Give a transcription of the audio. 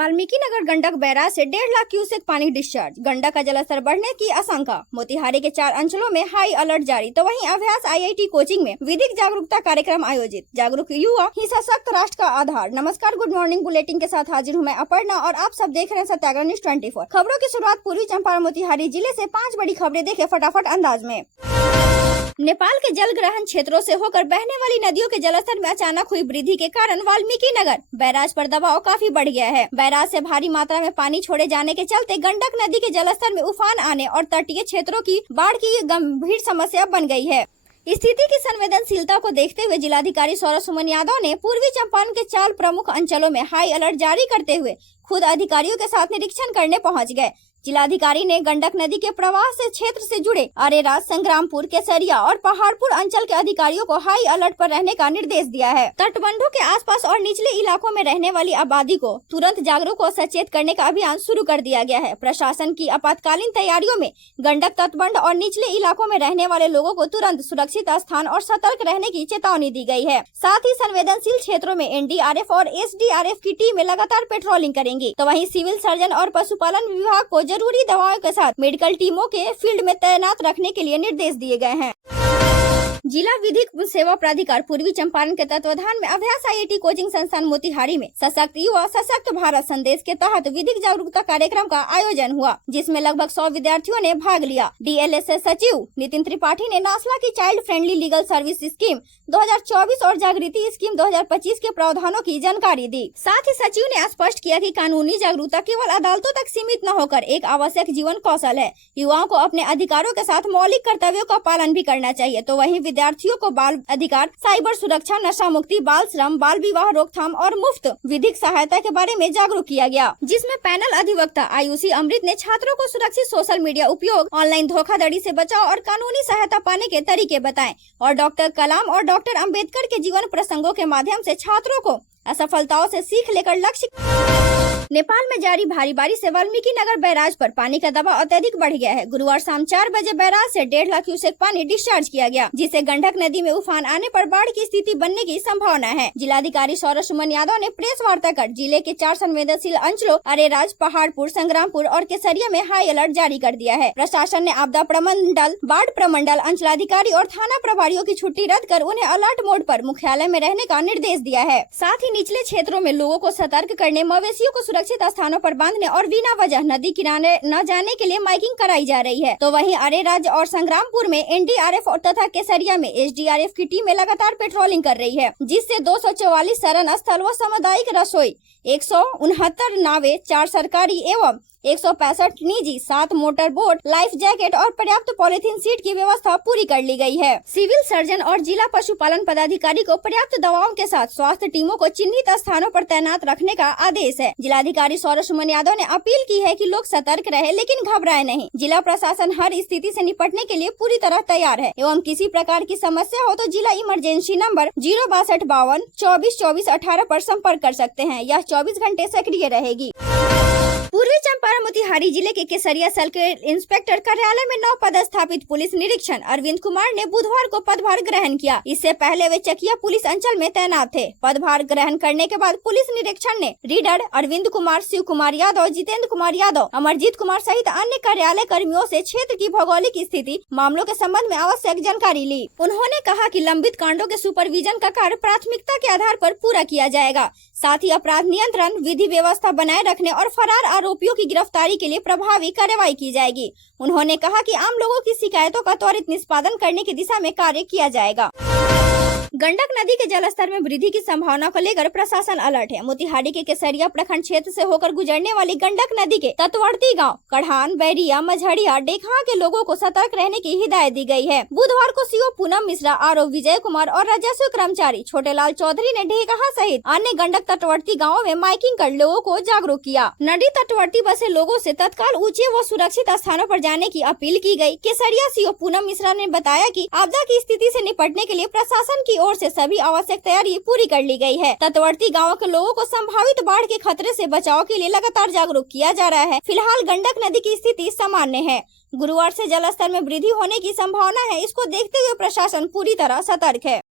Valmiki Nagar Gandak barrage से 1.5 lakh cusec पानी discharge. Gandak का जलस्तर बढ़ने की आशंका। मोतिहारी के 4 अंचलों में हाई अलर्ट जारी। तो वहीं अभ्यास आईआईटी कोचिंग में विधिक जागरूकता कार्यक्रम आयोजित। जागरूक युवा ही सशक्त राष्ट्र का आधार। नमस्कार, गुड मॉर्निंग बुलेटिन के साथ हाजिर हूँ मैं अपर्णा और आप सब देख रहे हैं सत्याग्रह न्यूज 24। खबरों की शुरुआत पूर्वी चंपारण मोतिहारी जिले से 5 बड़ी खबरें देखे फटाफट अंदाज में। नेपाल के जल ग्रहण क्षेत्रों से होकर बहने वाली नदियों के जलस्तर में अचानक हुई वृद्धि के कारण वाल्मीकि नगर बैराज पर दबाव काफी बढ़ गया है। बैराज से भारी मात्रा में पानी छोड़े जाने के चलते गंडक नदी के जलस्तर में उफान आने और तटीय क्षेत्रों की बाढ़ की गंभीर समस्या बन गई है। स्थिति की संवेदनशीलता को देखते हुए जिलाधिकारी सौरभ सुमन यादव ने पूर्वी चंपारण के 4 प्रमुख अंचलों में हाई अलर्ट जारी करते हुए खुद अधिकारियों के साथ निरीक्षण करने पहुंच गए। जिलाधिकारी ने गंडक नदी के प्रवाह से क्षेत्र से जुड़े अरेराज, संग्रामपुर, केसरिया और पहाड़पुर अंचल के अधिकारियों को हाई अलर्ट पर रहने का निर्देश दिया है। तटबंधों के आसपास और निचले इलाकों में रहने वाली आबादी को तुरंत जागरूक और सचेत करने का अभियान शुरू कर दिया गया है। प्रशासन की आपातकालीन तैयारियों में गंडक तटबंध और निचले इलाकों में रहने वाले लोगों को तुरंत सुरक्षित स्थान और सतर्क रहने की चेतावनी दी गयी है। साथ ही संवेदनशील क्षेत्रों में एनडीआरएफ और एसडीआरएफ की टीमें लगातार पेट्रोलिंग करेंगी। तो वहीं सिविल सर्जन और पशुपालन विभाग को जरूरी दवाओं के साथ मेडिकल टीमों के फील्ड में तैनात रखने के लिए निर्देश दिए गए हैं। जिला विधिक सेवा प्राधिकार पूर्वी चंपारण के तत्वाधान में अभ्यास आईआईटी कोचिंग संस्थान मोतिहारी में सशक्त युवा सशक्त भारत संदेश के तहत विधिक जागरूकता कार्यक्रम का आयोजन हुआ, जिसमें लगभग 100 विद्यार्थियों ने भाग लिया। डीएलएसएस सचिव नितिन त्रिपाठी ने नासला की child friendly legal service scheme 2024 और जागृति स्कीम 2025 के प्रावधानों की जानकारी दी। साथ ही सचिव ने स्पष्ट किया कि कानूनी जागरूकता केवल अदालतों तक सीमित न होकर एक आवश्यक जीवन कौशल है। युवाओं को अपने अधिकारों के साथ मौलिक कर्तव्यों का पालन भी करना चाहिए। तो वहीं विद्यार्थियों को बाल अधिकार, साइबर सुरक्षा, नशा मुक्ति, बाल श्रम, बाल विवाह रोकथाम और मुफ्त विधिक सहायता के बारे में जागरूक किया गया, जिसमें पैनल अधिवक्ता आयुषी अमृत ने छात्रों को सुरक्षित सोशल मीडिया उपयोग, ऑनलाइन धोखाधड़ी से बचाव और कानूनी सहायता पाने के तरीके बताएं और डॉक्टर कलाम और डॉक्टर अम्बेडकर के जीवन प्रसंगों के माध्यम से छात्रों को असफलताओं से सीख लेकर लक्ष्य। नेपाल में जारी भारी बारिश से वाल्मीकि नगर बैराज पर पानी का दबाव अत्यधिक बढ़ गया है। गुरुवार शाम 4 बजे बैराज से 1.5 लाख क्यूसेक पानी डिस्चार्ज किया गया, जिससे गंडक नदी में उफान आने पर बाढ़ की स्थिति बनने की संभावना है। जिलाधिकारी सौरभ सुमन यादव ने प्रेस वार्ता कर जिले के 4 संवेदनशील अंचलों अरेराज, पहाड़पुर, संग्रामपुर और केसरिया में हाई अलर्ट जारी कर दिया है। प्रशासन ने आपदा प्रमंडल, बाढ़ प्रमंडल, अंचलाधिकारी और थाना प्रभारियों की छुट्टी रद्द कर उन्हें अलर्ट मोड पर मुख्यालय में रहने का निर्देश दिया है। साथ ही निचले क्षेत्रों में लोगों को सतर्क करने, मवेशियों को सुरक्षित स्थानों पर बांधने और बिना वजह नदी किनारे न जाने के लिए माइकिंग कराई जा रही है। तो वहीं अरेराज और संग्रामपुर में एनडीआरएफ और तथा केसरिया में एसडीआरएफ की टीमें लगातार पेट्रोलिंग कर रही है, जिससे 244 शरण स्थल व सामुदायिक रसोई, 169 नावें, 4 सरकारी एवं 165 निजी, 7 मोटर बोट, लाइफ जैकेट और पर्याप्त पॉलिथीन सीट की व्यवस्था पूरी कर ली गई है। सिविल सर्जन और जिला पशुपालन पदाधिकारी को पर्याप्त दवाओं के साथ स्वास्थ्य टीमों को चिन्हित स्थानों पर तैनात रखने का आदेश है। जिलाधिकारी सौरभ सुमन यादव ने अपील की है कि लोग सतर्क रहे लेकिन घबराए नहीं। जिला प्रशासन हर स्थिति से निपटने के लिए पूरी तरह तैयार है एवं किसी प्रकार की समस्या हो तो जिला इमरजेंसी नंबर 06252 24 24 18 पर संपर्क कर सकते हैं। यह 24 घंटे सक्रिय रहेगी। पूर्वी चंपारण मोतिहारी जिले के केसरिया सर्किल इंस्पेक्टर कार्यालय में नव पदस्थापित पुलिस निरीक्षक अरविंद कुमार ने बुधवार को पदभार ग्रहण किया। इससे पहले वे चकिया पुलिस अंचल में तैनात थे। पदभार ग्रहण करने के बाद पुलिस निरीक्षक ने रीडर अरविंद कुमार, शिव कुमार यादव, जितेंद्र कुमार यादव, अमरजीत कुमार सहित अन्य कार्यालय कर्मियों से क्षेत्र की भौगोलिक स्थिति, मामलों के संबंध में आवश्यक जानकारी ली। उन्होंने कहा कि लंबित कांडों के सुपरविजन का कार्य प्राथमिकता के आधार पर पूरा किया जाएगा। साथ ही अपराध नियंत्रण, विधि व्यवस्था बनाए रखने और फरार आरोपियों की गिरफ्तारी के लिए प्रभावी कार्रवाई की जाएगी। उन्होंने कहा कि आम लोगों की शिकायतों का त्वरित निष्पादन करने की दिशा में कार्य किया जाएगा। गंडक नदी के जलस्तर में वृद्धि की संभावना को लेकर प्रशासन अलर्ट है। मोतिहारी के केसरिया प्रखंड क्षेत्र से होकर गुजरने वाली गंडक नदी के तटवर्ती गांव कढ़ान, बैरिया, मझड़िया, डेखा के लोगों को सतर्क रहने की हिदायत दी गई है। बुधवार को सीओ पूनम मिश्रा, आरओ विजय कुमार और राजस्व कर्मचारी छोटेलाल चौधरी ने ढेकहा सहित अन्य गंडक तटवर्ती गाँवों में माइकिंग कर लोगों को जागरूक किया। नदी तटवर्ती बसे लोगों से तत्काल ऊंचे व सुरक्षित स्थानों पर जाने की अपील की गई। केसरिया सीओ पूनम मिश्रा ने बताया कि आपदा की स्थिति से निपटने के लिए प्रशासन की ओर से सभी आवश्यक तैयारी पूरी कर ली गई है। तटवर्ती गांवों के लोगों को संभावित बाढ़ के खतरे से बचाव के लिए लगातार जागरूक किया जा रहा है। फिलहाल गंडक नदी की स्थिति सामान्य है। गुरुवार से जलस्तर में वृद्धि होने की संभावना है। इसको देखते हुए प्रशासन पूरी तरह सतर्क है।